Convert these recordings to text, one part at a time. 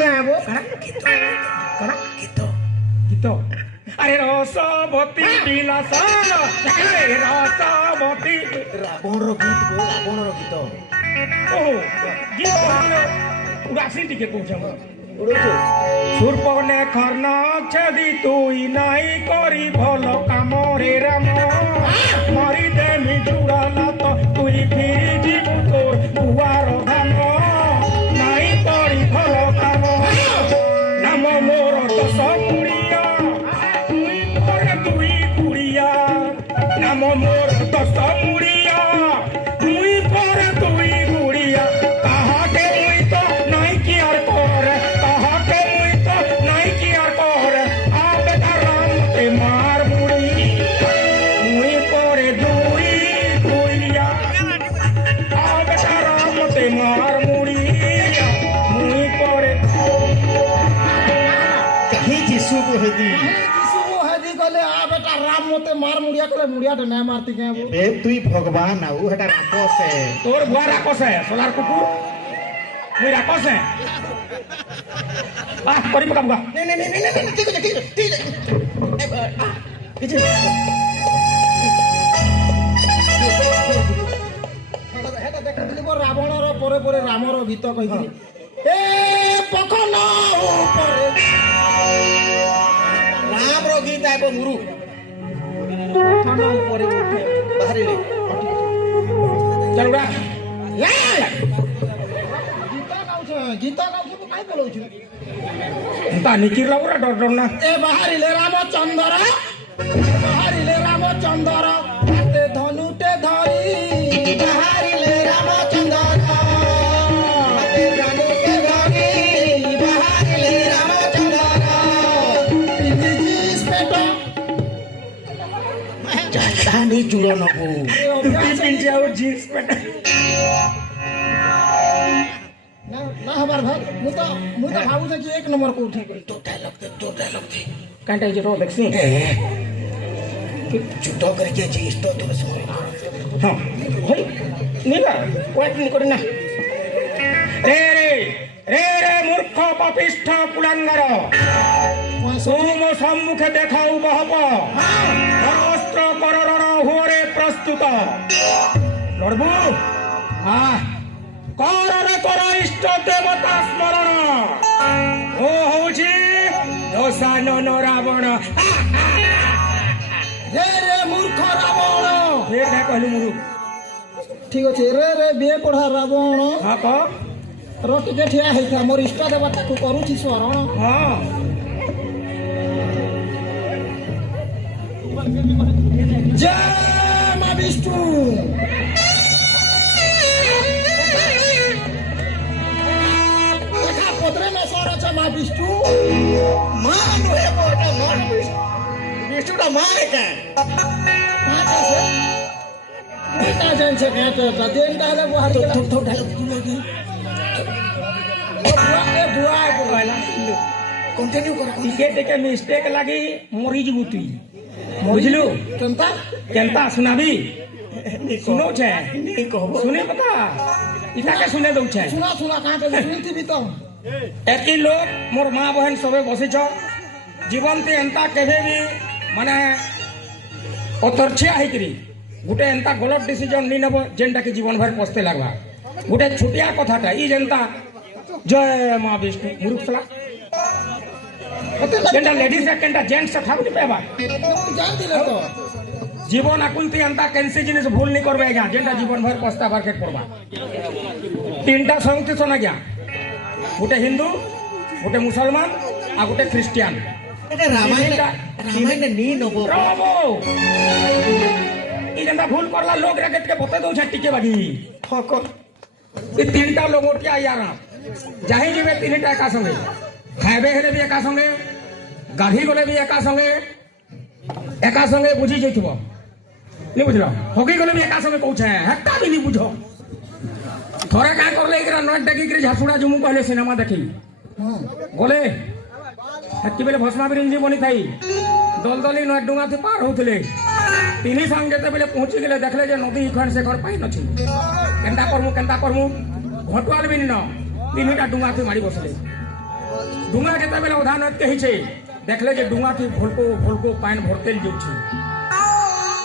নেবো গীত আরে রসবতী বিলাস রসবতী রাবণর গীত গো রাবণর গীত ও গীত উড়াসি টিকে কହୁଛ উড়ুଛୁ সুরপনে খর্ণ ছদি তুই নাই করি ভাল কাম রে রাম মরি দেমি জুড়ালা তো তুই ফিরি ଯିବୁ তোর বুয়ার ধান নাই করি ভাল কাম নাম মোর দশ কুড়িয়া তুই পরে তুই কুড়িয়া নাম মোর দশ মুড়িয়া তুই পরে তুই গুড়িয়া তাহাকে মুই তো নাই কি আর করে তাহাকে মুই তো নাই কি আর করে আবে রাম তে মার মুড়ি মুই পরে দুই গুড়িয়া আবে রাম তে মার মুড়ি মুই পরে कहीं जिसु को हेदी যিশু হেদি কলে আ বেটা রাম মতে মার মুড়িয়া কলে মুড়িয়াটা না মারতি কে বো बे तुई भगवान आउ हेटा राक्षस है তোর বুয়া রাক্ষস সোলার কুকুর মুই রাক্ষস করি পকাম গা नहीं नहीं नहीं नहीं ठीक है ठीक है কিছু হেটা দেখলি বো রাবণর পরে পরে রামর গীত কইছিলি এ পখন উপরে राम रो गीत आबो मुरु পখন উপরে উঠে बाहरी ले চল উড়া গীত গাউছ কাই বলৌছু তা নিকির লাগুরা ডর ডর না এ বাহারিলে রামচন্দ্র বাহারিলে রামচন্দ্র হাতে ধনুতে ধরি বাহারিলে রামচন্দ্র হাতে ধনুতে ধরি বাহারিলে রামচন্দ্র পিজিস পেট जानी जुड़ो नबो টিফিন যাও জিন্স প্যান্ট না হবার ভাই মুই তো ভাবুছে যে এক নম্বর কোঠে तो डायलॉग दे কান্টা যে রো দেখছি छुटो करके जीस तो समझ হ্যাঁ হই নিবা ওয়েট নি করি না রে রে রে রে মূর্খ পাপিষ্ঠ কুলাঙ্গার সোম সম্মুখে দেখাও বহপ অস্ত্র কররণ হুরে প্রস্তুত লড়বু কররে কর ইষ্ট দেবতা স্মরণ ও হଉଛି দশানন রাবণ রে রে মূর্খ রাবণ ফের না কহিলু মুরু ঠিক আছে রে রে বিয়ে পড়া রাবণ হ্যাঁ ক ର ଟିକେ ଠିଆ ହେଇଥା ମୋର ଇଷ୍ଟ ଦେବତାକୁ କରୁଛି ସ୍ମରଣ হ্যাঁ ଜୟ ମା ବିଷ୍ଣୁ দেখা পত্রে মেসর আছে মা বিষ্ণু मां नो है बोटा मां विष्णुटा मां है क्या এটা জানছে কেটা দেনটা হলে বুয়া তো तो डायलॉग तू लगी বুয়া कंटिन्यू कर টিকে টিকে মিস্টেক লাগি মরি ଯିବୁ তুই বুঝলু কেনতা কেনতা শুনাবি শুনৌছে नहीं कहबो শুনে পতা ইটাকে শুনে দৌছে শোনা শোনা কাঁতে শুনতিবি তো একই লোক মোর মা বহেন সবে বসিছ জীবনতে এন্তা কেবে বি মানে অতর্ছিয়া হইকরি গোটে এন্তা গলত ডিসিজন নি নেব যেনটা কি জীবন ভর পস্তে লাগবা গোটে ছুটিয়া কথাটা ই যেনতা জয় মা বিষ্ণু মুরুখলা যেনটা লেডিস কেনটা জেন্টস ঠাকুরি পেবা জানতিলে তো জীবন আকুলতি এন্তা কেনসি জিনিস ভুল নি করবে আজ্ঞা যেনটা জীবন ভর পস্তা বারকেট করবা তিনটা সংগঠন শোনা গিয়া গোটে হিন্দু গোটে মুসলমান আর গোটে খ্রিস্টিয়ান এটা রামায়ণ नहीं नबो রবো ই যেনটা ভুল করলা লোক রেকেটকে বতে দউছে টিকে বাগি ठोक এই তিনটা লোক ওটিয়া ইয়ারা যাহি যাবে তিনটা একা সঙ্গে খাইবে হেলে বি একা সঙ্গে গাধি গলে বি একা সঙ্গে বুঝি যাইথিব নি বুঝল হকি গলে বি একা সঙ্গে কହୁছে হেটা বি নি বুঝ থরে কা করলে এরা নট ডাকি করে ঝাসুড়া জুমু কইলে সিনেমা দেখি গলে হেতি বেলে ভস্মা বিরিঞ্জি বনি থাই দলদলি নট ডুঙা থি পার হউতলে তিনি সঙ্গে যেতেবেলে পৌঁছি গেলে দেখলে যে নদী ইখন সে ঘর পাই নছি কেনতা করমু ঘটুয়াল বি ন তিনটা ডুঙা থি মারি বসলে डुंगा जेते बेले उधान कही छे देखले जे डुंगा की भोलको भोलको पानी भरतेल जाउछी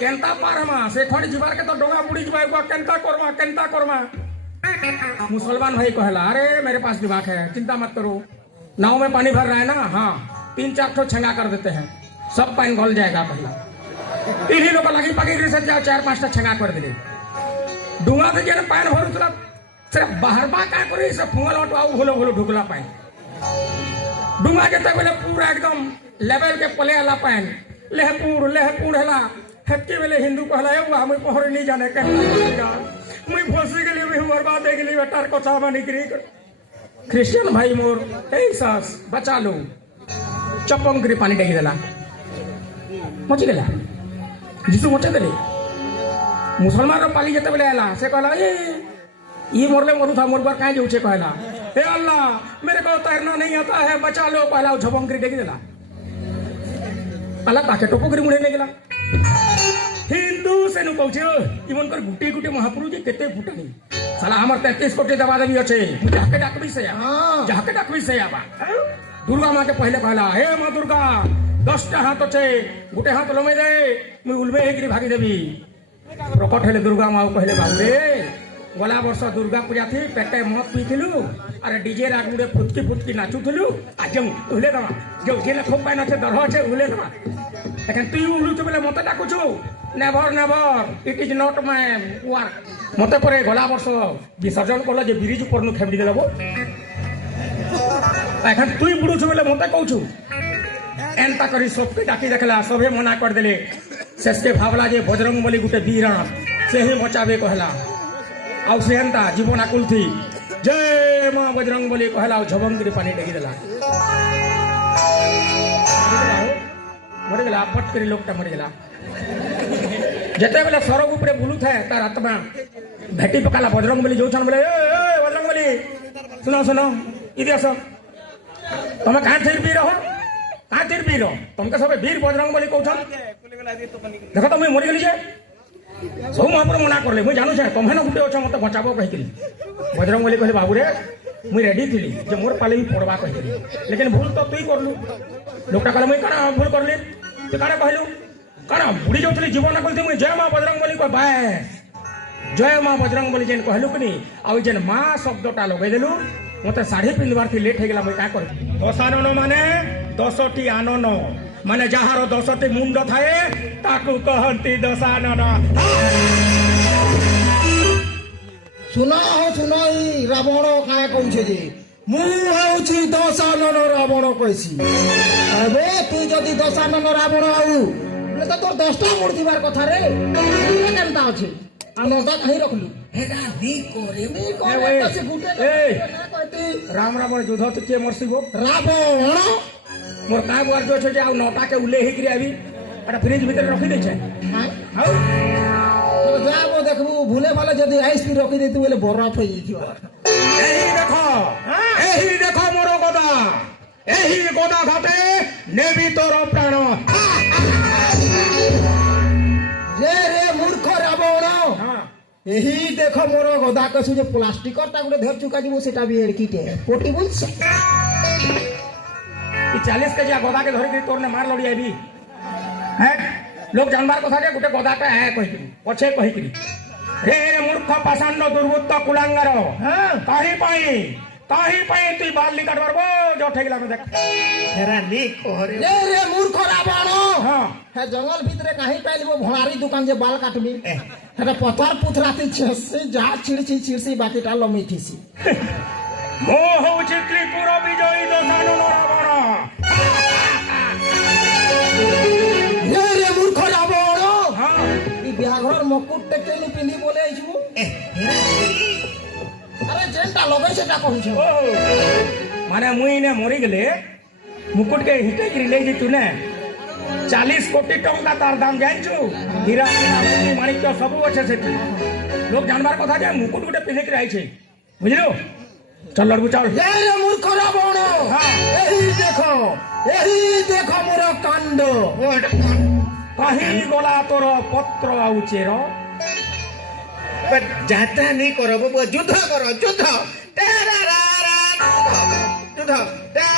केनता पारमा से खड़ी जीवार के तो डोंगा बुड़ी जीवा केनता करवा मुसलमान भाई कहला अरे मेरे पास दिमाग है चिंता मत करो नाव में पानी भर रहा है ना हाँ 3-4 ठो छंगा कर देते हैं सब पानी घोल जाएगा पहला इन्हीं लोग लगी पकड़ से 4-5 ठो छंगा कर दिले डुंगा से जेन पानी भरू तुला सिर्फ बाहर बा का करी से फुंगल हटवाऊ भोलो ढुकला पानी डुंगा के तक पूरा एकदम लेवल के पले आला पानी लेहपुर हला हेक्के बेले हिंदू कहला ए हम पहर नहीं जाने कहला मुई फंसी गेली मुई बर्बाद हो गेली बेटार कथा बनी करी क्रिश्चियन भाई मोर ए सास बचा लो चपम करी पानी डेगी देला मची गेला जीसु मचे देले मुसलमान रो पाली जते बेले आला से कहला ये मोरले मरु था मोर बार काहे जाउछे कहला हे अल्लाह मेरे को तैरना नहीं आता है बचा लो कहला झपम करी डेगी देला अल्लाह ताके टोपो करी मुड़े नहीं गेला हिंदू से नु कहछे इमन कर गुटी गुटी महापुरु जी केते फुटनी साला हमर 33 कोटी दबा देबी अछि जाके डाकबी से आबा दुर्गा मां के पहले कहला हे मां दुर्गा 10 टा हाथ अछि गुटे हाथ लमे दे मुई उलबे हेगिरी भागी देबी प्रकट हेले दुर्गा मां कहले बाबू रे गला वर्ष दुर्गा पूजा थी पेटे मत पीथिलु अरे डीजे रागुडे फुटकी नाचुथिलु आज उले दमा जो जेले खूब पाइन अछि दरह अछि उले दमा लेकिन तू उलुचु बेले मते डाकुछु never it is not my work मते परे गला वर्ष विसर्जन करला जे ब्रिज परनु खेबडी देलबो एखन तू बुडुछु बेले मते कहछु एंता करी सबके डाकी देखला सबे मना कर देले शेष के भावला जे बजरंग बली गुटे वीरण से ही बचावे कहला आउ सेहंता जीवन आकुल थी जय मां बजरंग बली कहला झबंगरी पानी डेगी देला मर गला पट करी लोकटा मर गला जते बेले सरग ऊपर बुलू थे तार आत्मा भेटी पकाला बजरंग बली जोछन बोले ए बजरंग बली सुनो इधर आसो तुम कहां थे वीर हो तुमके सब वीर बजरंग बली कहछन देखो तो मैं मर गेली जे सब महापुर मना करले मुई जानू छे तुम्हें न गुटे अछ मते बचाबो कहिकली बजरंग बली कहले बाबू रे मुई रेडी थिली जे मोर पाले भी पड़वा कहिकली लेकिन भूल तो तुई करलु लोकटा कहले मुई काना भूल करली तू काना कहलु काना बुड़ी जोथली जीवन कहलती मुई जय मां बजरंग बली को बाय जय मां बजरंग बली जेन कहलु कनी आ जेन मां शब्दटा लगै देलु मते साड़ी पिंदवार थी लेट हे गेला मुई का कर दशानन माने 10टी आनन माने जहार 10टी मुंड थाए ताकू कहंती दशानन सुनो ई रावण काहे कहछे जे मु हउछि दशानन रावण कहसी अबे तू जदी दशानन रावण आउ ले तो तोर 10टा मुड़ दिबार कथा रे केनता अछि आनंदा कहीं रखलु हेडा दी करे तो से गुटे ए राम रावण युद्ध तो के मरसिबो रावण मोर का बुआर जो छे आ नौटा के उले हिकरी आबी अटा फ्रिज भीतर रखी दे छे हाउ तो जाबो देखबू भूले वाला जदी आइस भी रखी दे तू बोले बरफ होई जियो एही देखो मोर गदा एही गदा घाटे नेबी तोर प्राण रे मूर्ख रावण एही देखो मोर गदा कसु जे प्लास्टिक टा गुटे धर चुका जीवो सेटा भी एड़कीटे पोटी बोलछ 40 के जा गदा के धरि के तोरने मार लड़ी आबी हैं लोग जानबार कथा के गुटे गदाटा है कहि पछे कहि रे मूर्ख पाषांड दुर्वृत्त कुलांगार ताही पाई तू बाल काटबार गो जो ठेगला में देख हेरा नी कोहरे रे मूर्ख रावण हां हे जंगल भीतर काहे पाइलबो भणारी दुकान जे बाल काटबी हेरा पथर पुथराती छसे जा छिड़सी बाकीटा लमीथिसी मो होछि त्रिपुर विजयी दशानन रावण रे मूर्ख रावण हां ई बिहाघर मुकुट टेकेली पिंदी बोले आइछु अरे जेंटा लगै सेटा कहू माने मुई ने मरी गेले मुकुट के हिटे गिरी ले तू ने 40 कोटी टंका तार दाम जानछु हीरा माणिक्य सब अच्छे से लोग जानबार कथा जे मुकुट गुटे पिने के आइ छे बुझलो चल लड़बू चल रे मूर्ख रावण एही देखो मोर कांड कहीं गला तोर पत्र आउ चेर जाता नहीं करो युद्ध करो युद्ध ଉଠ ଟା